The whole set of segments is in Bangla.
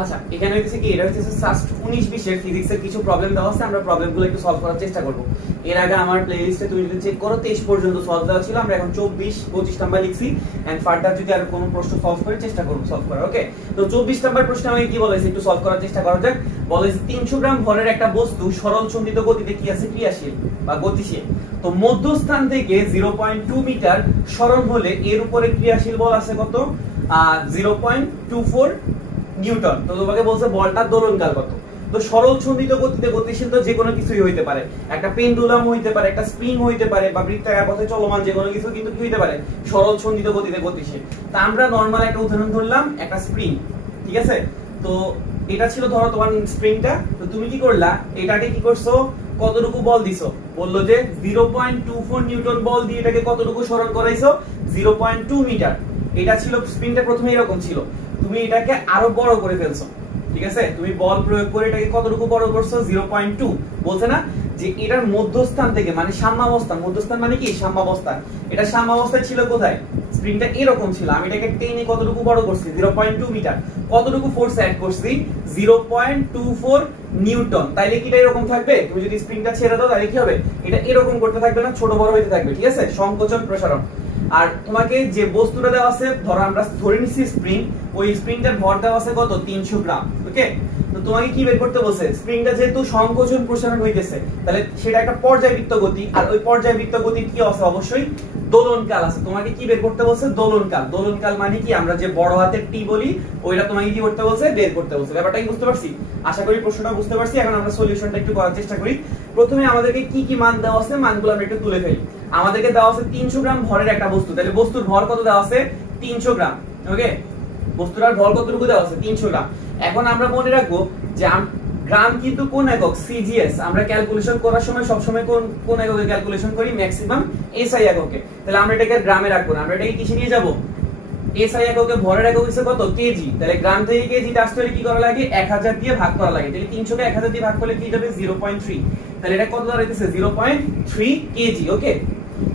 আচ্ছা এখানে হইতেছে কি, এটা হইতেছে জাস্ট 19-20 এর ফিজিক্সের কিছু প্রবলেম দেওয়া আছে, আমরা প্রবলেমগুলো একটু সলভ করার চেষ্টা করব। এর আগে আমার প্লেলিস্টে তুমি যদি চেক করো 23 পর্যন্ত সলভ দেওয়া ছিল, আমরা এখন 24-25 নাম্বার লিখছি এন্ড ফার্দার যদি আর কোনো প্রশ্ন সলভ করে চেষ্টা করব সলভ করার। ওকে, তো 24 নাম্বার প্রশ্নে আমাকে কি বলা হয়েছে একটু সলভ করার চেষ্টা করা যাক। বলা হয়েছে 300 গ্রাম ভরের একটা বস্তু সরল সন্ধিত গতিতে কি আছে, ক্রিয়াশীল বা গতিশীল। তো মধ্যস্থান থেকে 0.2 মিটার সরল হলে এর উপরে ক্রিয়াশীল বল আছে কত, 0.24 নিউটন। তো তোমাকে বলছে বলটার দোলনকাল কত। তো সরল সন্ধিত গতিতে গতিশীল তো যে কোনো কিছুই হইতে পারে, একটা পেন্ডুলাম হইতে পারে, একটা স্প্রিং হইতে পারে, বা বৃত্তাকার পথে চলমান যে কোনো কিছু কিন্তু কি হইতে পারে, সরল সন্ধিত গতিতে গতিশীল। তা আমরা নরমাল একটা উদাহরণ ধরলাম, একটা স্প্রিং, ঠিক আছে। তো এটা ছিল ধরো তোমার স্প্রিংটা, তো তুমি কি করলা, এটাকে কি করছো, কতটুকু বল দিছো, বললো যে 0.24 নিউটন বল দিয়ে এটাকে কতটুকু সরল করাইছো, 0.2 মিটার। এটা ছিল স্প্রিংটা, প্রথমে এরকম ছিল, তুমি এটাকে আরো বড় করে ফেলছো, ঠিক আছে। তুমি বল প্রয়োগ করে এটাকে কতটুকু বড় করছো, 0.2। বলছে না যে এটার মধ্যস্থান থেকে, মানে সাম্যাবস্থা, মধ্যস্থান মানে কি সাম্যাবস্থা, এটা সাম্যাবস্থায় ছিল কোথায়, স্প্রিংটা এরকম ছিল, আমি এটাকে টেনে কতটুকু বড় করছি, 0.2 মিটার। কতটুকু ফোর্স অ্যাড করছি, 0.24 নিউটন। তাইলে কি এটা এরকম থাকবে, তুমি যদি স্প্রিংটা ছেড়ে দাও তাহলে কি হবে, এটা এরকম করতে থাকবে না, ছোট বড় হইতে থাকবে, ঠিক আছে, সংকোচন প্রসারণ। আর তোমাকে যে বস্তুটা দেওয়া আছে, ধরো আমরা ধরে নিচ্ছি স্প্রিং, ওই স্প্রিংটার ভর দেওয়া আছে কত, 300 গ্রাম। ওকে, তো তোমাকে কি বের করতে বলছে, স্প্রিংটা যেহেতু সংকোচন প্রসারণ হইতেছে, তাহলে সেটা একটা পর্যায়বৃত্ত গতি, আর ওই পর্যায়বৃত্ত গতির কি আছে, অবশ্যই দোলনকাল আছে। তোমাকে কি বের করতে বলছে, দোলনকাল। দোলনকাল মানে কি, আমরা যে বড় হাতের টি বলি, ওইটা তোমাকে কি করতে বলছে, বের করতে বলছে। ব্যাপারটা কি বুঝতে পারছি, আশা করি প্রশ্নটা বুঝতে পারছি। এখন আমরা সলিউশনটা একটু করার চেষ্টা করি। প্রথমে আমাদেরকে কি কি মান দেওয়া আছে, মানগুলো আমরা একটু তুলে ফেলি। আমাদেরকে দেওয়া আছে 300 গ্রাম ভরের একটা বস্তু, তাহলে বস্তুর ভর কত দেওয়া আছে, 300 গ্রাম। ওকে, বস্তুটার ভর কতটুকু দেওয়া আছে, 300 গ্রাম। এখন আমরা মনে রাখবো যে গ্রাম কিন্তু কোন একক, সিজিএস। আমরা ক্যালকুলেশন করার সময় সব সময় কোন এককে ক্যালকুলেশন করি, ম্যাক্সিমাম এসআই এককে। তাহলে আমরা এটাকে গ্রামে রাখবো না, আমরা এটাকে কিসে নিয়ে যাব, এসআই এককে। ভরের একক হচ্ছে কত, কেজি। তাহলে গ্রাম থেকে কেজিটা আসতে হলে কি করা লাগে, 1000 দিয়ে ভাগ করা লাগে। তাহলে 300 কে 1000 দিয়ে ভাগ করলে কি যাবে, 0.3। তাহলে এটা কত দাঁড়াইতেছে, 0.3 কেজি। ওকে,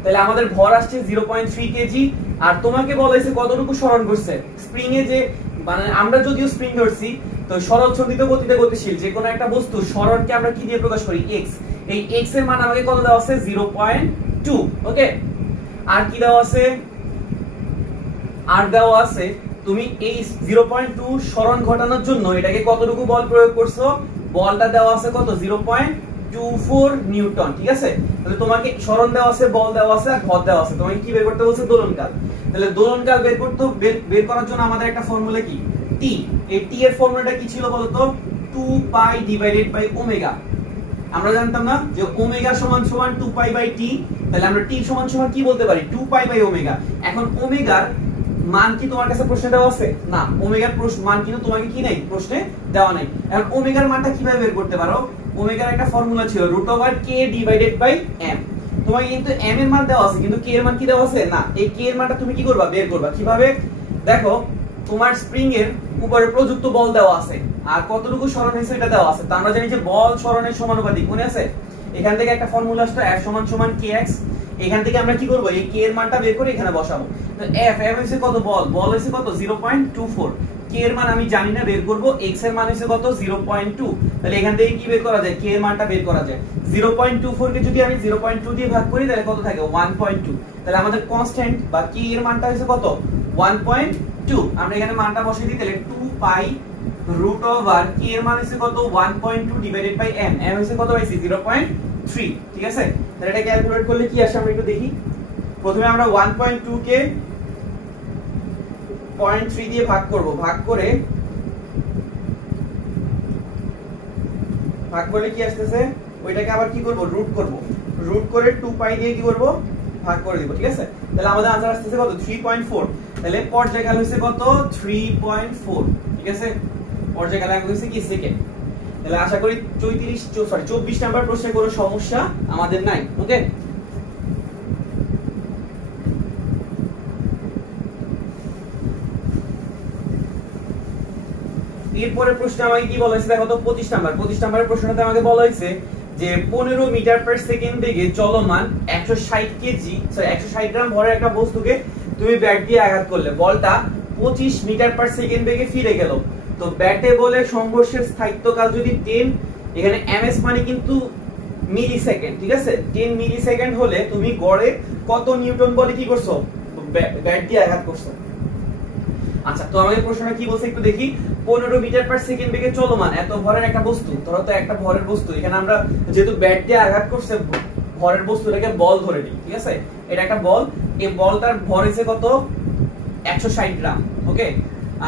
তাহলে আমাদের ভর আসছে 0.3 কেজি। আর তোমাকে বলা হয়েছে কতটুকু সরণ করছে, স্প্রিং এ যে, মানে আমরা যদিও স্প্রিং ধরছি, তো সরল সন্ধিত গতিতে গতিশীল যে কোনো একটা বস্তু সরণকে আমরা কি দিয়ে প্রকাশ করি, x। এই x এর মান আমাকে কত দেওয়া আছে, 0.2। ওকে, আর কি দেওয়া আছে, আর দেওয়া আছে তুমি এই 0.2 সরণ ঘটানোর জন্য এটাকে কতটুকু বল প্রয়োগ করছো, বলটা দেওয়া আছে কত, 0.24 নিউটন, ঠিক আছে। তাহলে তোমাকে সরণ দেওয়া আছে, বল দেওয়া আছে, আর ভর দেওয়া আছে, তোমাকে কি বের করতে বলছে, দোলনকাল। তাহলে দোলনকাল বের করার জন্য আমাদের একটা ফর্মুলা কি, টি। এই টি এর ফর্মুলাটা কি ছিল বলতো, 2 পাই ডিভাইডেড বাই ওমেগা। আমরা জানতাম না যে ওমেগা সমান সমান 2 পাই বাই টি, তাহলে আমরা টি সমান সমান কি বলতে পারি, 2 পাই বাই ওমেগা। এখন ওমেগার মান কি তোমার কাছে প্রশ্নে দেওয়া আছে, না, ওমেগার মান কিন্তু তোমাকে কি নাই, প্রশ্নে দেওয়া নাই। এখন ওমেগার মানটা কিভাবে বের করতে পারো, ওমেগার একটা ফর্মুলা ছিল √k ডিভাইডেড বাই m। তোমাকে কিন্তু m এর মান দেওয়া আছে, কিন্তু k এর মান কি দেওয়া আছে, না। এই k এর মানটা তুমি কি করবা, বের করবা কিভাবে, দেখো তোমার স্প্রিং এর উপরে প্রযুক্ত বল দেওয়া আছে, আর কতটুকু সরণ হয়েছে এটা দেওয়া আছে। তো আমরা জানি যে বল সরণের সমানুপাতিক, মনে আছে, এখান থেকে একটা ফর্মুলা আসছে F সমান সমান kx। এখান থেকে আমরা কি করব, এই k এর মানটা বের করে এখানে বসাবো। তো F হইছে কত, বল হইছে কত, 0.24। k এর মান আমি জানি না, বের করব। x এর মান হইছে কত, 0.2। তাহলে এখান থেকে কি বের করা যায়, k এর মানটা বের করা যায়। 0.24 কে যদি আমি 0.2 দিয়ে ভাগ করি তাহলে কত থাকে, 1.2। তাহলে আমাদের কনস্ট্যান্ট বা k এর মানটা হইছে কত, 1.2। আমরা এখানে মানটা বসিয়ে দিই, তাহলে 2 পাই √k এর মান হইছে কত, 1.2 ডিভাইডেড বাই m। m হইছে কত পাইছি, 0.3, ঠিক আছে। তাহলে এটা ক্যালকুলেট করলে কি আসে আমরা একটু দেখি। প্রথমে আমরা 1.2 কে 0.3 দিয়ে ভাগ করব, ভাগ করলে কি আসতেছে, ওইটাকে আবার কি করব, রুট করব, রুট করে 2 পাই দিয়ে কি করব, ভাগ করে দিব, ঠিক আছে। তাহলে আমাদের आंसर আসতেছে কত, 3.4। তাহলে পর্যায়কাল হইছে কত, 3.4, ঠিক আছে। পর্যায়কাল একক হইছে কি, সেকেন্ড। তাহলে আশা করি 24 নাম্বার প্রশ্নে কোনো সমস্যা আমাদের নাই। ওকে, এরপরে প্রশ্ন আমাকে কি বলা হয়েছে, দেখো তো 25 নাম্বারের প্রশ্নটাতে আমাকে বলা হয়েছে যে 15 মিটার পার সেকেন্ড বেগে চলমান 160 গ্রাম ভরের একটা বস্তুকে তুমি ব্যাট দিয়ে আঘাত করলে, বলটা 25 মিটার পার সেকেন্ড বেগে ফিরে গেল। তো ব্যাটে বলে সংঘর্ষের স্থায়িত্বকাল যদি 10, এখানে ms মানে কিন্তু মিলি সেকেন্ড, ঠিক আছে? 10 মিলি সেকেন্ড হলে তুমি গড়ে কত নিউটন বলে কি করছো, ব্যাট দিয়ে আঘাত করছো। আচ্ছা, তো আমাদের প্রশ্নটা কি বলছে একটু দেখি। 15 মিটার পার সেকেন্ড বেগে চলমান এত ভরের একটা বস্তু, ধরো তো একটা ভরের বস্তু, এখানে আমরা যেহেতু ব্যাট দিয়ে আঘাত করছে ভরের বস্তুটাকে বল ধরে নিই, ঠিক আছে? এটা একটা বল, এই বলটার ভর হইছে কত, 160 গ্রাম, ওকে?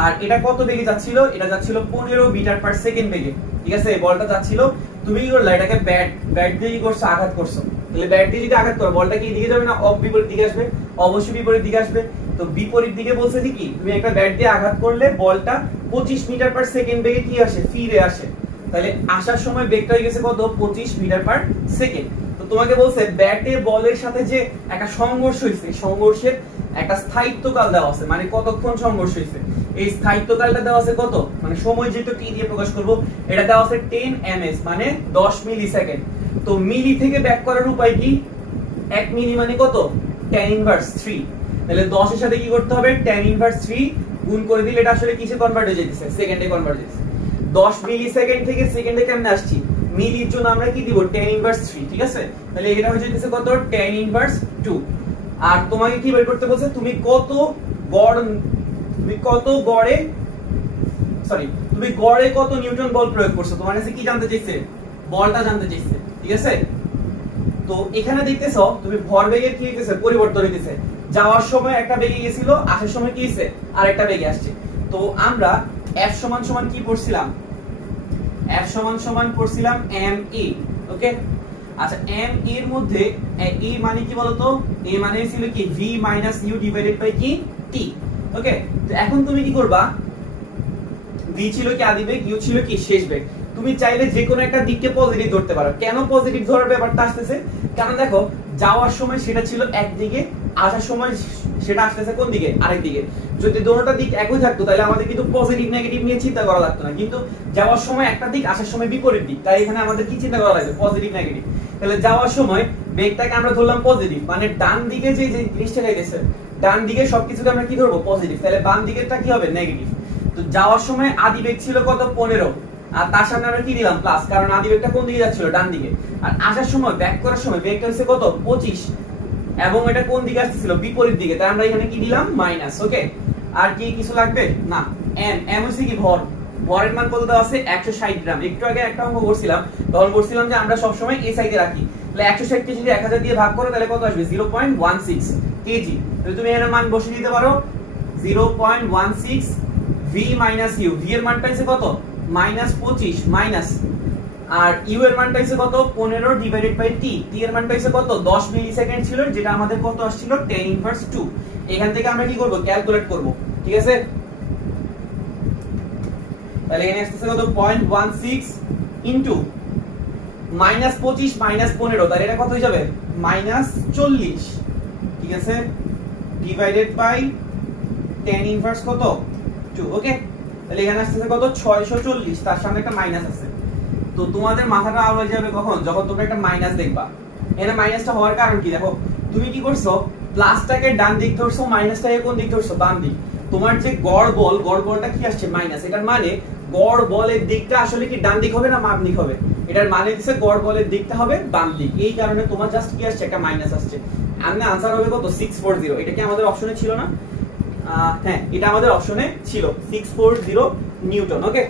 আর এটা কত বেগে যাচ্ছিল, এটা যাচ্ছিল 15 মিটার পার সেকেন্ড বেগে, ঠিক আছে? এই বলটা যাচ্ছিল, তুমি কি করলে এটাকে ব্যাট দিয়ে কি করছো, আঘাত করছো। তাহলে ব্যাট দিয়ে যদি আঘাত করো বলটা কি দিকে যাবে না বিপরীত দিকে আসবে? অবশ্যই বিপরীত দিকে আসবে। তো বিপরীত দিকে বলছে কি তুমি একটা ব্যাট দিয়ে আঘাত করলে বলটা 25 মিটার পার সেকেন্ড বেগে কি আসে, ফিরে আসে। তাহলে আসার সময় বেগটা হয়ে গেছে কত, 25 মিটার পার সেকেন্ড। তো তোমাকে বলছে ব্যাটে বলের সাথে যে একটা সংঘর্ষ হইছে, সংঘর্ষের একটা স্থায়িত্বকাল দেওয়া আছে, মানে কতক্ষণ সংঘর্ষ হইছে। এই স্থায়িত্বকালটা দেওয়া আছে কত, মানে সময় যেহেতু টি দিয়ে প্রকাশ করব, এটা দেওয়া আছে 10 ms মানে 10 মিলি সেকেন্ড। তো মিলি থেকে ব্যাক করার উপায় কি, 1 মিলি মানে কত, tan ইনভার্স 3। তাহলে 10 এর সাথে কি করতে হবে, tan ইনভার্স 3 গুণ করে দিলে এটা আসলে কিসে কনভার্ট হয়ে যাচ্ছে, সেকেন্ডে কনভার্ট হয়ে যাচ্ছে। 10 মিলি সেকেন্ড থেকে সেকেন্ডে কেমনে আসছি, মিলির জন্য আমরা কি দিব, tan ইনভার্স 3, ঠিক আছে? তাহলে এটা হয়ে যাচ্ছে কত, tan ইনভার্স 2। আর তোমাকে কি বের করতে বলছে, তুমি কত গড়ে কত নিউটন বল প্রয়োগ করছো, তোমার কাছে কি জানতে চাইছে, বলটা জানতে চাইছে, ঠিক আছে? তো এখানে দেখতেছো তুমি ভরবেগের কি হইতেছে, পরিবর্তন হইতেছে। যাওয়ার সময় একটা বেগে গেছিল, আসার সময় কি হইছে, আরেকটা বেগে আসছে। তো আমরা f সমান সমান কি পড়ছিলাম, f সমান সমান পড়ছিলাম ma, ওকে? আচ্ছা, m এর মধ্যে a মানে কি বলতো, a মানে ছিল কি v - u ডিভাইডেড বাই কি t, ওকে? তো এখন তুমি কি করবা, v ছিল কি আদি বেগ, u ছিল কি শেষ বেগ। তুমি চাইলে যে কোনো একটা দিককে পজিটিভ ধরতে পারো। কেন পজিটিভ ধরার ব্যাপারটা আসতেছে, কারণ দেখো যাওয়ার সময় সেটা ছিল একদিকে, আসার সময় সেটা আসতেছে কোন দিকে, আরেক দিকে। যদি দুটোটা দিক একই থাকতো তাহলে আমাদের কিন্তু পজিটিভ নেগেটিভ নিয়ে চিন্তা করা লাগতো না, কিন্তু যাওয়ার সময় একটা দিক, আসার সময় বিপরীত দিক, তাই এখানে আমাদের কি চিন্তা করা লাগবে, পজিটিভ নেগেটিভ। তাহলে যাওয়ার সময় বেগটাকে আমরা ধরলাম পজিটিভ, মানে ডান দিকে যে জিনিসটা গেছে, ডান দিকে সবকিছুকে আমরা কি ধরবো, পজিটিভ। তাহলে বাম দিকেরটা কি হবে, নেগেটিভ। তো যাওয়ার সময় আদি বেগ ছিল কত, 15, আর তার সামনে আমরা কি দিলাম, প্লাস, কারণ আদি বেগটা কোন দিকে যাচ্ছিল, ডান দিকে। আর আসার সময় ব্যাক করার সময় বেগটা হচ্ছে কত, 25, এবং এটা কোন দিকে আসছিল, বিপরীত দিকে, তাই আমরা এখানে কি দিলাম, মাইনাস, ওকে? আর কি কিছু লাগবে না, m হচ্ছে কি ভর, ভরের মান কত দেওয়া আছে, 160 গ্রাম। একটু আগে একটা অঙ্ক করছিলাম, তখন বলছিলাম যে আমরা সব সময় এই সাইডে রাখি। তাহলে 160 কে যদি 1000 দিয়ে ভাগ করো তাহলে কত আসবে, 0.16 কেজি। তাহলে তুমি এর মান বসিয়ে দিতে পারো 0.16 v - u, v এর মানটা হচ্ছে কত, -25 মাইনাস, আর u এর মানটা হচ্ছে কত, 15 ডিভাইডেড বাই t, t এর মানটা হচ্ছে কত, 10 মিলি সেকেন্ড ছিল, যেটা আমাদের কত আসছিল, tan ইনভার্স 2। এখান থেকে আমরা কি করব, ক্যালকুলেট করব, ঠিক আছে? তাহলে এখানে আসছে কত, 0.16 ইনটু -25 -15, তাহলে এটা কত হয়ে যাবে, -40, ঠিক আছে? ডিভাইডেড বাই tan ইনভার্স কত, 2, ওকে? তাহলে এখানে আসছে কত, 640, তার সামনে একটা মাইনাস আছে। তো তোমাদের মাথাটা আউট হয়ে যাবে কখন, যখন তোমরা একটা মাইনাস দেখবা। এখানে মাইনাসটা হওয়ার কারণ কি, দেখো তুমি কি করছো, প্লাসটাকে ডান দিক ধরছো, মাইনাসটাকে কোন দিক ধরছো, বাম দিক। তোমার যে গড় বলটা কি আসছে, মাইনাস। এটার মানে গড় বলের দিকটা আসলে কি ডান দিক হবে না বাম দিক হবে, এটার মানে দিছে গড় বলের দিকটা হবে বাম দিক। এই কারণে তোমার জাস্ট কি আসছে, একটা মাইনাস আসছে। আমাদের আনসার হবে কত, 640। এটা কি আমাদের অপশনে ছিল না, হ্যাঁ এটা আমাদের অপশনে ছিল, 640 নিউটন, ওকে?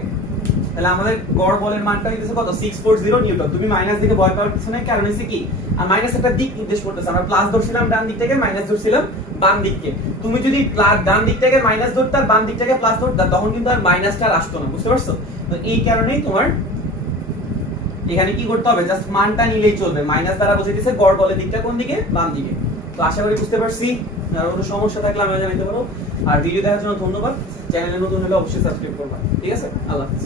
তাহলে আমাদের গড় বলের মানটা হইতেছে কত, 640 নিউটন। তুমি মাইনাস দিকে ভয় পাওয়ার কিছু নাই, কারণ হচ্ছে কি, আর মাইনাস একটা দিক নির্দেশ করতেছে। আমরা প্লাস ধরছিলাম ডান দিক থেকে, মাইনাস ধরছিলাম বাম দিককে। তুমি যদি ডান দিক থেকে মাইনাস ধরতে আর বাম দিক থেকে প্লাস ধরতে, তখন কিন্তু আর মাইনাসটা আর আসতো না, বুঝতে পারছো? তো এই কারণেই তোমার এখানে কি করতে হবে, জাস্ট মানটা নিলেই চলবে। মাইনাস দ্বারা বুঝিয়ে দিচ্ছে গড় বলের দিকটা কোন দিকে, বাম দিকে। তো আশা করি বুঝতে পারছি। আর কোনো সমস্যা থাকলে আমাকে জানাতে পারো। আর ভিডিও দেখার জন্য ধন্যবাদ। চ্যানেলে নতুন হলে অবশ্যই সাবস্ক্রাইব করবা, ঠিক আছে? আল্লাহ হাফেজ।